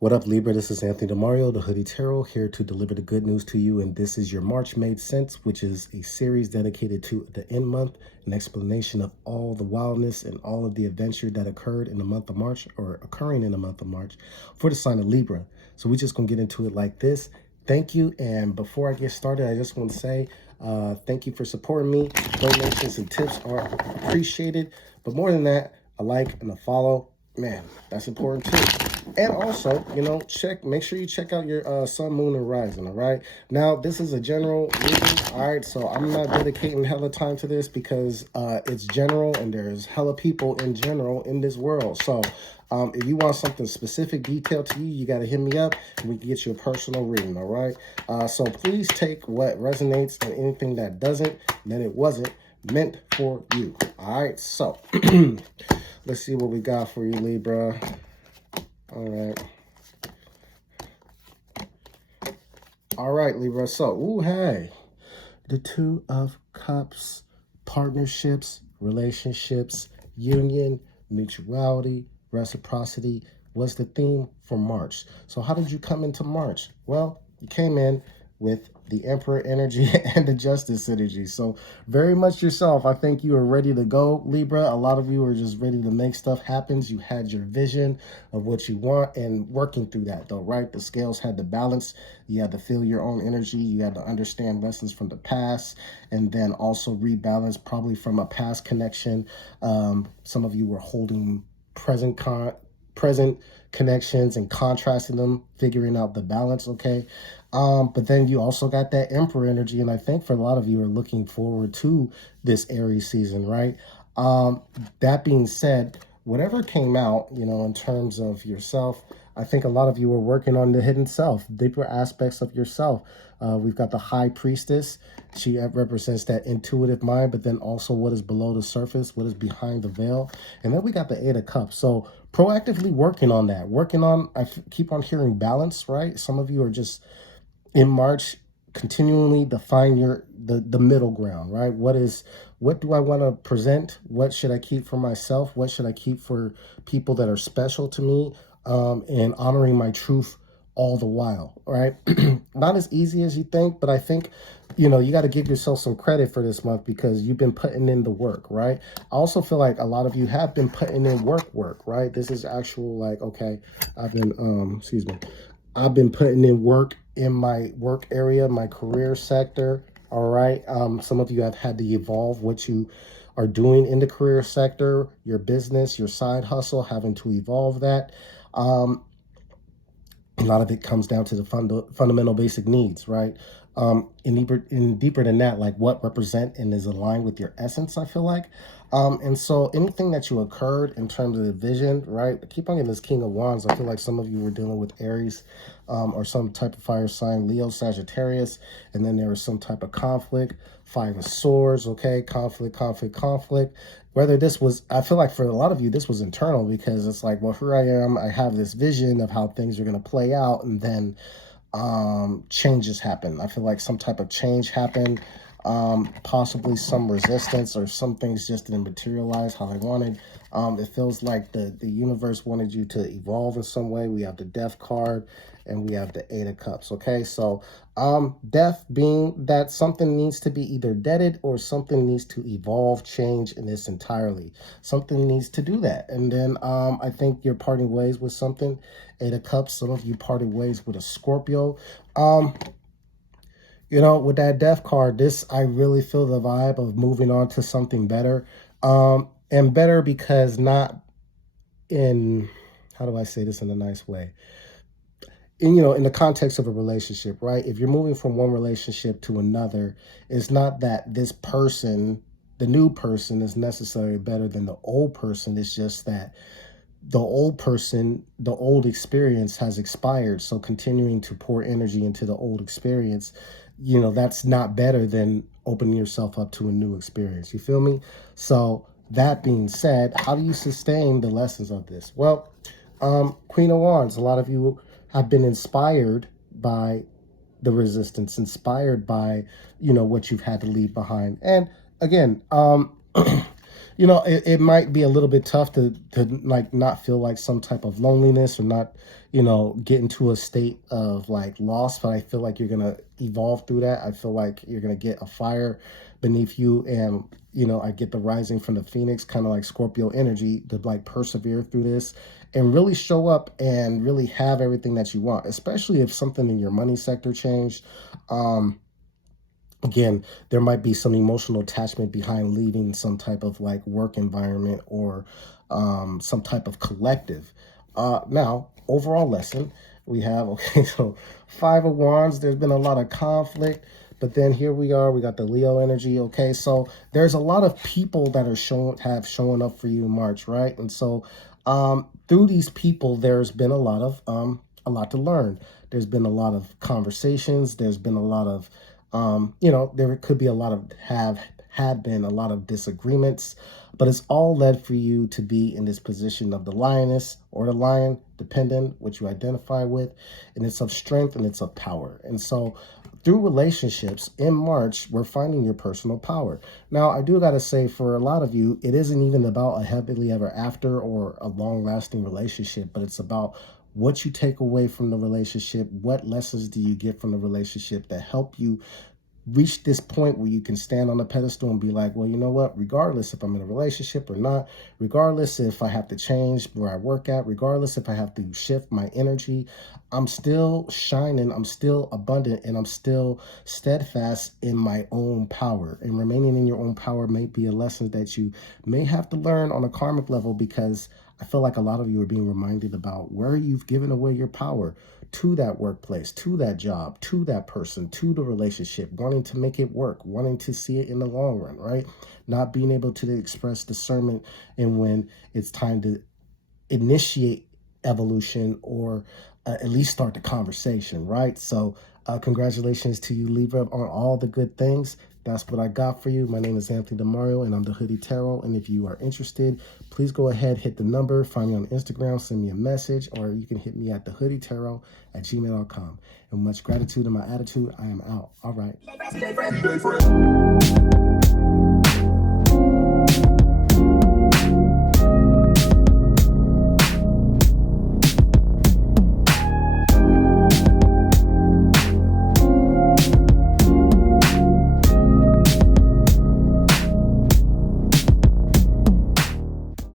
What up, Libra? This is Anthony DeMario, the Hoodie Tarot, here to deliver the good news to you. And this is your March Made Sense, which is a series dedicated to the end month, an explanation of all the wildness and all of the adventure that occurred in the month of March, or occurring in the month of March, for the sign of Libra. So we're just going to get into it like this. Thank you. And before I get started, I just want to say thank you for supporting me. Donations and tips are appreciated. But more than that, a like and a follow, man, that's important too. And also, make sure you check out your sun, moon, and rising, all right? Now, this is a general reading, all right? So I'm not dedicating hella time to this because it's general and there's hella people in general in this world. So if you want something specific, detailed to you, you got to hit me up and we can get you a personal reading, all right? So please take what resonates and anything that doesn't, then it wasn't meant for you, all right? So let's see what we got for you, Libra. All right. All right, Libra. So, ooh, hey. The Two of Cups, partnerships, relationships, union, mutuality, reciprocity was the theme for March. So how did you come into March? Well, you came in with the Emperor energy and the Justice energy. So very much yourself. I think you are ready to go, Libra. A lot of you are just ready to make stuff happen. You had your vision of what you want and working through that though, right? The scales had to balance. You had to feel your own energy. You had to understand lessons from the past and then also rebalance probably from a past connection. Some of you were holding present connections and contrasting them, figuring out the balance, okay? But then you also got that Emperor energy, and I think for a lot of you are looking forward to this Aries season, right? That being said, whatever came out, in terms of yourself, I think a lot of you are working on the hidden self, deeper aspects of yourself. We've got the High Priestess. She represents that intuitive mind, but then also what is below the surface, what is behind the veil. And then we got the Eight of Cups. So proactively working on that, I keep on hearing balance, right? Some of you are just in March continually define the middle ground, right? What do I want to present? What should I keep for myself? What should I keep for people that are special to me? And honoring my truth all the while, right? Not as easy as you think, but I think, you got to give yourself some credit for this month because you've been putting in the work, right? I also feel like a lot of you have been putting in work, right? This is actual like, okay, I've been putting in work in my work area, my career sector, all right? Some of you have had to evolve what you are doing in the career sector, your business, your side hustle, having to evolve that. A lot of it comes down to the fundamental basic needs, right? And deeper than that, like what represent and is aligned with your essence, I feel like. And so anything that you occurred in terms of the vision, right? Keep on getting this King of Wands. I feel like some of you were dealing with Aries or some type of fire sign, Leo, Sagittarius, and then there was some type of conflict, Five of Swords, okay? Conflict. Whether this was, I feel like for a lot of you, this was internal because it's like, well, here I am. I have this vision of how things are going to play out. And then changes happen. I feel like some type of change happened, possibly some resistance or some things just didn't materialize how they wanted. It feels like the universe wanted you to evolve in some way. We have the Death card and we have the Eight of Cups, okay? So death being that something needs to be either deaded or something needs to evolve, change in this entirely. Something needs to do that. And then I think you're parting ways with something. Eight of Cups, some of you parted ways with a Scorpio. With that Death card, I really feel the vibe of moving on to something better. And better because not in, how do I say this in a nice way? In the context of a relationship, right? If you're moving from one relationship to another, it's not that this person, the new person, is necessarily better than the old person. It's just that the old person, the old experience has expired. So continuing to pour energy into the old experience, that's not better than opening yourself up to a new experience. You feel me? So that being said, how do you sustain the lessons of this? Well, Queen of Wands, a lot of you have been inspired by the resistance, inspired by, what you've had to leave behind. And again, it might be a little bit tough to like not feel like some type of loneliness or not, get into a state of like loss. But I feel like you're gonna evolve through that. I feel like you're gonna get a fire beneath you, and I get the rising from the phoenix, kind of like Scorpio energy, to like persevere through this and really show up and really have everything that you want, especially if something in your money sector changed. Again, there might be some emotional attachment behind leaving some type of like work environment or some type of collective. Now, overall lesson, we have, okay, so Five of Wands, there's been a lot of conflict, but then here we are, we got the Leo energy, okay? So there's a lot of people that are showing up for you in March, right? And so through these people, there's been a lot to learn. There's been a lot of conversations, there's been a lot of there could be a lot of had been a lot of disagreements, but it's all led for you to be in this position of the lioness or the lion, depending what you identify with, and it's of strength and it's of power. And so through relationships in March, we're finding your personal power. Now, I do got to say, for a lot of you, it isn't even about a happily ever after or a long lasting relationship, but it's about what you take away from the relationship. What lessons do you get from the relationship that help you reach this point where you can stand on a pedestal and be like, well, you know what, regardless if I'm in a relationship or not, regardless if I have to change where I work at, regardless if I have to shift my energy, I'm still shining, I'm still abundant, and I'm still steadfast in my own power. And remaining in your own power may be a lesson that you may have to learn on a karmic level, because I feel like a lot of you are being reminded about where you've given away your power to that workplace, to that job, to that person, to the relationship, wanting to make it work, wanting to see it in the long run, right? Not being able to express discernment and when it's time to initiate evolution or at least start the conversation, right? So congratulations to you, Libra, on all the good things. That's what I got for you. My name is Anthony DeMario, and I'm the Hoodie Tarot. And if you are interested, please go ahead, hit the number, find me on Instagram, send me a message, or you can hit me at thehoodietarot@gmail.com. And much gratitude in my attitude. I am out. All right.